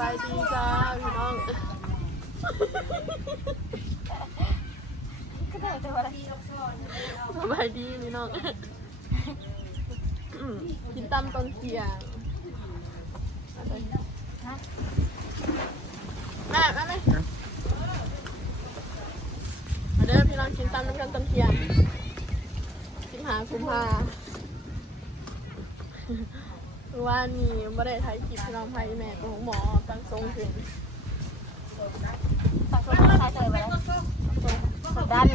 บายดีจ้าพี่น้องก็ได้แต่ว่าสบายดีพี่น้องกินตำตอนเที่ยงแม่แม่แม่มาเด้อพี่น้องกินตำน้ำกันตอนเที่ยงสิบหาคุมภา ว่านี่ไม่ได้ถ่ายคลิปพี่น้องไพ่แม่ของหมอตั้งทรงถึงตักคนชายเตยไว้ความดัน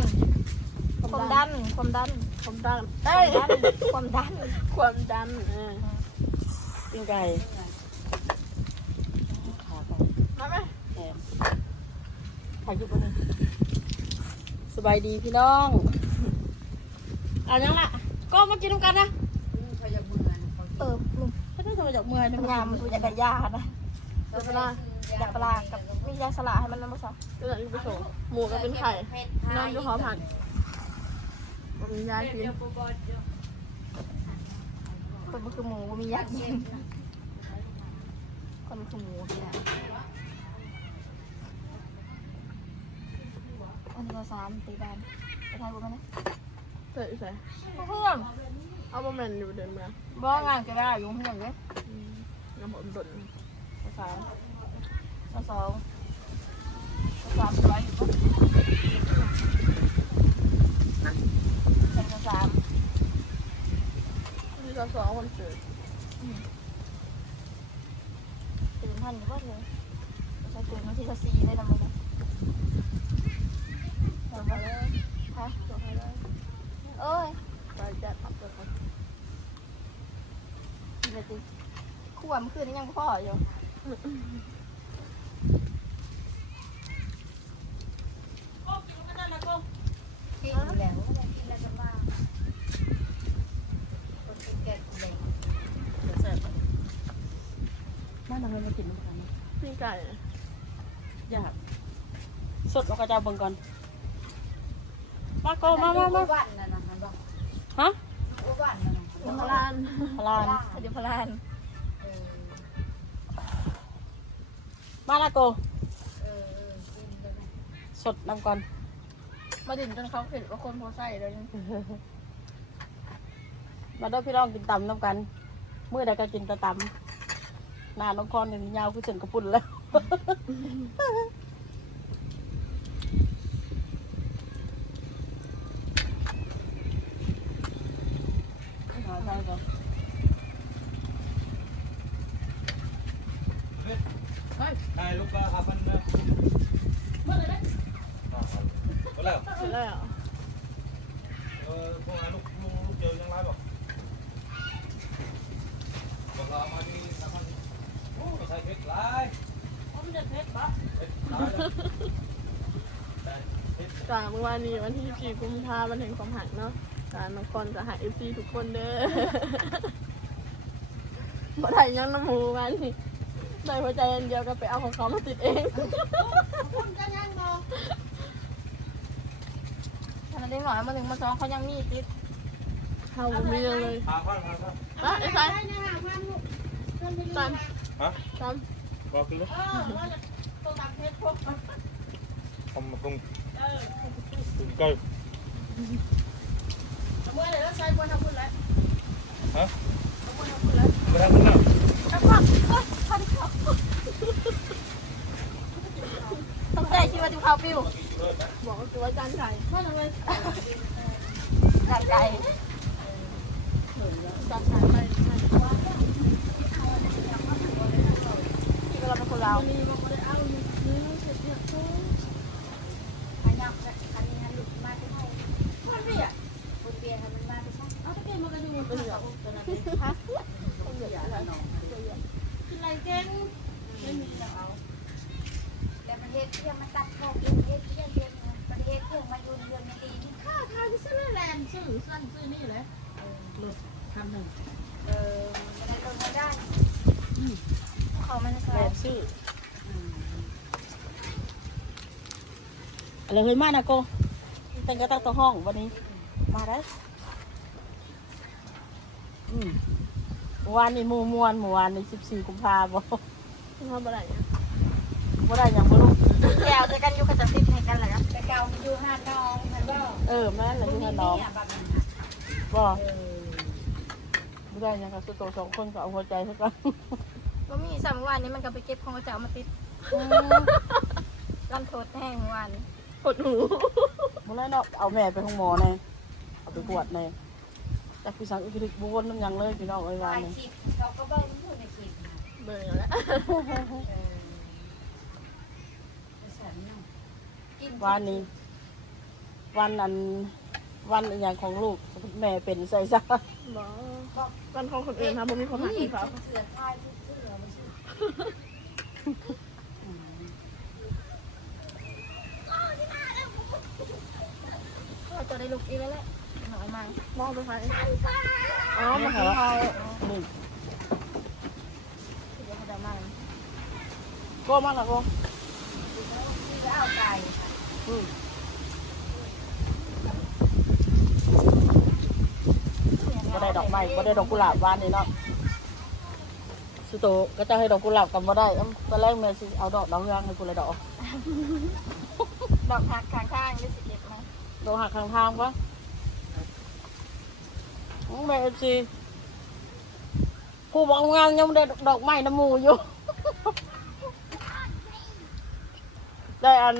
ความดันความดันความดันเอ้ยความดันความดันเออปิ้งไก่มาไหมแหมถ่ายคลิปวันนสบายดีพี่น้องเอายังล่ะก็มากินน้ำกันนะเออมึง ม่ต้องจะมาจากเมืองนะงามกูอยากได้ยานะเดี๋ยวเวลายาปลากับมียาสลาให้มันน้ำมันสองก็จะอยู่ไปส่งหมูก็เป็นไข่นอนอยู่หอผัดบ่มียากินคนมันคือหมูมันมียากินคนมันคือหมูเนี่ยอันนี้ก็สามตีบ้านไปทายกูไหมนะใส่ใส่เพื่อนเอาบะแมนอยู่เดินเมือง บ้งานก็ได้อยู่เพื่อนเลยน้ำผมดนสามสองสองสามร้อยอยู่ปะเป็นสามที่เราสองวันเกิดตื่นทันหรือยู่าเลยใช้ตื่นวันที่สี่ได้ทำไมนะ จบไปแล้ว ฮะ จบไปแล้ว เอ้ย ไปแจ๊ดทับตัวเขา เดี๋ยวติคู่วันเมื่อคืนนี้ยังพ่ออยู่คนกินแกงแดงแซ่บบ้านเราไม่มากินน้ำกันปิ้งไก่อยากสดเราก็จะเบิ่งก่อนมาโกมามามาวันนั่นนะนบอกฮะวันนั่นนะ อินทรานพลานเดี๋ยวพลานเออมาละโกเออเออกินเลยนะสดน้ำก่อนมาดื่มจนเขาเห็นว่าคนโพใส่เลยมาด้วยพี่น้องกินตำน้ำกันเมื่อใดก็กินแตะตำหน้าน้องคอนเนี่ยยาวคือเส้นกระปุ่นแล้ว หาใช่ปะ Hai lúc uh, Havan uh, Mất rồi đấy. à, có lẽ เสร็จแล้ว uh, con hai lúc lúc, lúc chơi trong lái bảo บอกเรามานี่ทำมันโอ้ใส่เพชรหลาย Không nhận hết bác. เพชรหลายแล้วเพชรจากเมื่อวานนี้วันที่ 4 กุมภาพันธ์วันแห่งความหักเนาะ การน้องคนจะหาเอฟซีทุกคนเด้อบ่ได้ยังน้ำหมูมันนี่ได้หัวใจอันเดียวก็ไปเอาของเขามาติดเองขนาดได้หน่อยมาหนึ่งมาสองเขายังมีติดเขาบ่มีเลยหาพันหาพันอะไอ้ไฟตามฮะตามบอกคือลูกทำมาตรงตรงใกล้ ฮะไปทางนู้นแล้วต้องใจคิดว่าจะเขาปิวบอกว่าคือว่าจานไก่ไม่ทำไมกันไก่จานไก่ไปที่เราเป็นคนลาวนี่บอกว่าได้เอาอยู่ซื้อเสร็จเนี่ยโอ้อันนี้อันนี้อันนี้มาที่ไหน ก็อยู่ในตัวตัวนั้นเองฮะเหลืออะไรเนาะกินอะไรเก่งไม่มีแล้วเอาแต่ประเทศเที่ยงมันตัดเข้าประเทศเที่ยงเที่ยงประเทศเที่ยงมาอยู่ในเดือนในปีนี้ข้าวทานที่ซื้อแลนด์ซื้อสั่นซื้อนี่แหละทำหนึ่งเออมันได้ลงมาได้เขาม่ได้แปใส่ดชื่ออะไรเฮ้ยมานะโกแตงกระตักตัวห้องวันนี้มาได้ เมื่อวานนี้หมูมวนเมื่อวานนี้สิบสี่กุมภาพันธ์ทำอะไรเนี่ยบ่ได้หยังบ่ลูกแก้วจะกันอยู่กับจะติดให้กันแหละครับแต่เก่ามันอยู่ห้านน้องมันว่าเออแม่นแหละอยู่มีกับน้องเมียแบบนั้นน่ะบ่เออบ่ได้หยังค่ะสุดโตสองคนก็เอาหัวใจเท่ากันว่ามีสามวันนี้มันก็ไปเก็บของกระเจ้ามาติดรันโทษแห้งวันกดหูบ่ได้เนาะเอาแม่ไปห้องหมอแน่เอาไปบวชแน่ จักพี่สังอีกทึกบ่วนน้ำหยังเลยพี่น้องเอ้ยว่าถ่ายนี่คลิปเขาก็เบิ่งอยู่ในคลิปนะเบื่อแล้วเออไปสั่นเนาะกินวันนี้ วันอันวันอีหยังของลูกแม่เป็นใส่ซะบอกวันของคนอื่นครับผมมีคนหาที่เขาเสือทายเสือไม่ใช่ก็จะได้ลูกอีกแล้วแหละหน่อย มามองไปใครอ๋อมามาหาหาเขานี่เดี๋ยวเขาจะมาโก้มาละโก้วก็เอาไก่อืมบ่ได้ดอกไม้บ่ได้ดอกกุหลาบหวานนี่เนาะสุโตก็จะให้ดอกกุหลาบกันบ่ได้ตอนแรกแม่สิเอาดอกดาวเรืองให้กูเลยดอก ดอกหักข้างๆได้สิเก็บมดอกหักข้างทางปะ แม่เอฟซีผู้บอกงานยังได้ดอกไม้น้ำมูอยู่ ได้อัน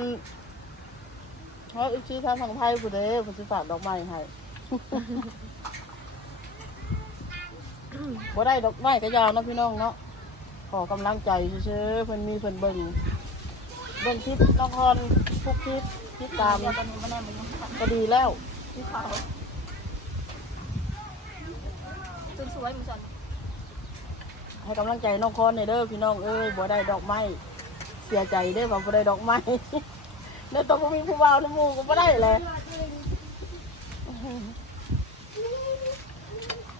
เพราะเอฟซีทางฝั่งไทยผู้เด้ผู้สิฝากดอกไม้ให้บ่ได้ดอกไม้ก็ยาวนะพี่น้องเนาะขอกำลังใจซื่อๆเพิ่นมีเพิ่นเบิ่งเบิ่งคลิปน้องคอนทุกคลิปติดตามเดี๋ยวตอนนี้มาแน่มันยังก็ดีแล้ว ที่เขา จนสวยเหมือนกันให้กำลังใจน้องคอนในอยเด้อพี่น้องเอ้ยบ่ได้ดอกไม้เสียใจเด้อว่าบ่ได้ดอกไม้เด้อต้องบ่มีผู้บ่าวน้ำหมู่ก็บ่ได้แหละ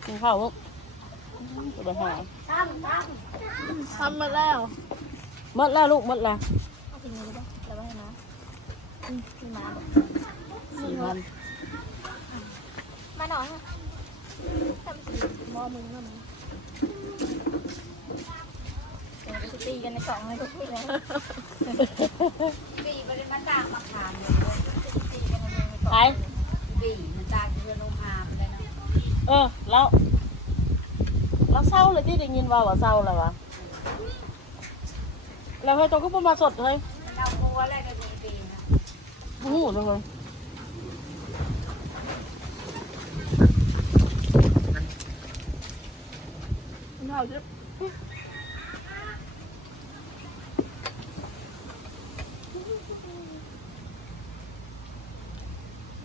กินข้าวลูกจะไปหาทำมาแล้วหมดแล้วลูกหมดแล้วเอาทิ้งเลยได้แล้วไว้ให้น้องพี่มาบอกสี่พันมาหน่อยค่ะทำสิ มอมึงก็มึงตีกันในกล่องเลยก็คุยเลยปีบริมาตางมาขามเลยตีกันในกล่องปีมันตางเรือลงหามเลยนะเออแล้วแล้วเศร้าเลยที่ได้ยินว่าว่าเศร้าแล้ววะแล้วเฮ้ยตัวก็มาสดเฮ้ยเอาบัวอะไรในปีนะโอ้โหเลย เว้ยเท่าที่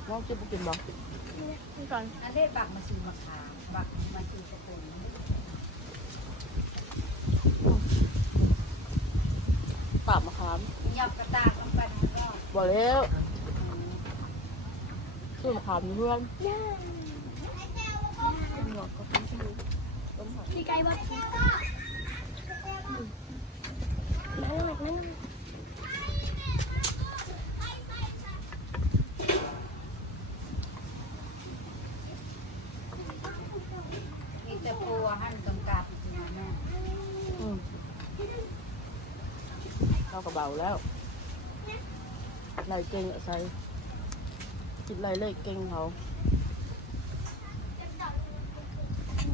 น้องคิดบ่กินบ่ที่ก่อนอันนี้บักมาซื้อมาขามบักมาซื้อตะปูปาบมะขามยับกระตากลงไปมันก็บ่แล้วซื้อมะขามอยู่เพื่อน พี่ไก่บ้างมีแตะปูหั่นกำกับอยู่นะแม่อืมเข้ากระเบาแล้วไหลเก่งอะใส่กินไหลเล็กเก่งเขา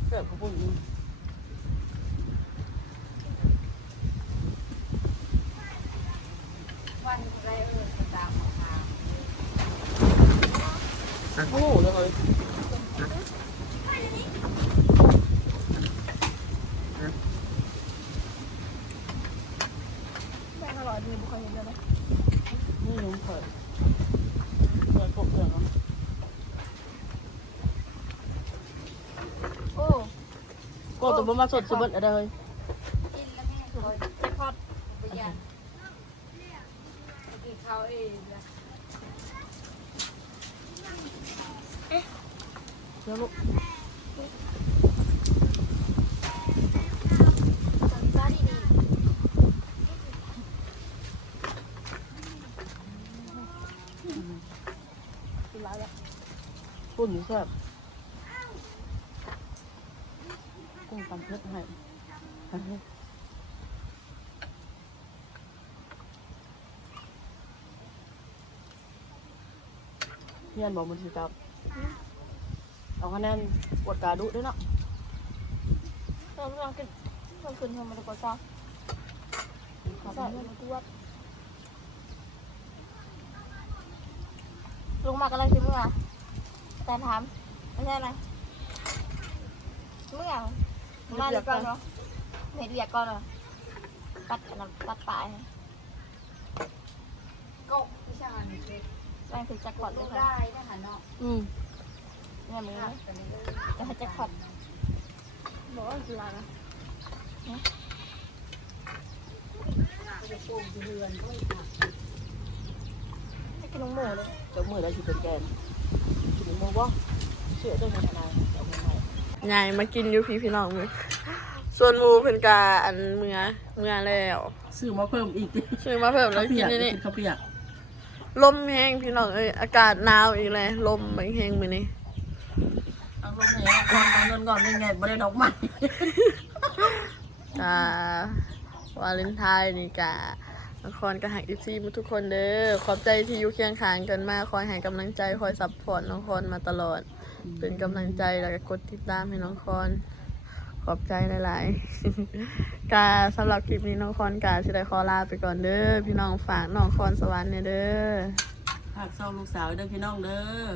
เกิดเขาพูดอีกวันไรเออกระตากมาขามโอ้โหเลย แม่อร่อยดีบุคคลเห็นเลยนะ นี่นุ่มเปิดเปิดพวกเครื่องเนาะ โอ้ ก็ตัว บ่มาสดสะเบิดอะไรเลยกินแล้วแม่คอยเจ็บพอดไปยันกินข้าวเองนะเดี๋ยวลูกจังจ้าดีดีกินไรแล้วปุ่นอยู่แซ่บ กุ้งตำเพล็ให้เพียนบอกมันสิครับ เอาคะแนนปวดกาดุด้วยนะเราลองกินลองกินเธอมาดูก่อนซ้อซ้อมันตัวลงมากำลังจะเมื่อแต่ถามไม่ใช่อะไรเมื่อ มาดีก่อนเนาะเห็ดเรียกก่อนเนาะตัดกันตัดปลายก็วิชาเนี่ยเด็กแรงถึงจักพอตเลยค่ะได้นะคะเนาะอืมเนี่ยมือตอนนี้เลยจะให้จักพอตบอกว่าคืออะไรนะให้กินน้องหมูเลยเจ้ามือได้สิเป็นแกนกินมือบ่เชื่อเด้วยทนายเอามาให้ ยายมากินอยู่พี่พี่น้องมือส่วนหมูเพิ่นกาอันเมื่อเมื่อแล้วซื้อมาเพิ่มอีกซื้อมาเพิ่มแล้วข้าวเปีกิยนกนี่นี่กินข้าวเปียกลมแห้งพี่น้องเอ้ยอากาศหนาวอีกเลยลมแห้งมื้อนี้เอาลงไหนก่อนเอาเงินก่อนยังไงบ่ได้ดอกไม้กาวาเลนไทน์นี่กาละครก็หักอีซีมาทุกคนเด้อขอบใจที่อยู่เคียงข้างกันมาคอยให้กำลังใจคอยซัพพอร์ตน้องคอนมาตลอด เป็นกำลังใจแล้วก็กดติดตามให้น้องคอน ขอบใจหลายๆกาสำหรับคลิปนี้น้องคอนกาสิได้ขอลาไปก่อนเด้อพี่น้องฝากน้องคอนสวรรค์เนี่ยเด้อฝากซองลูกสาวเด้อพี่น้องเด้อ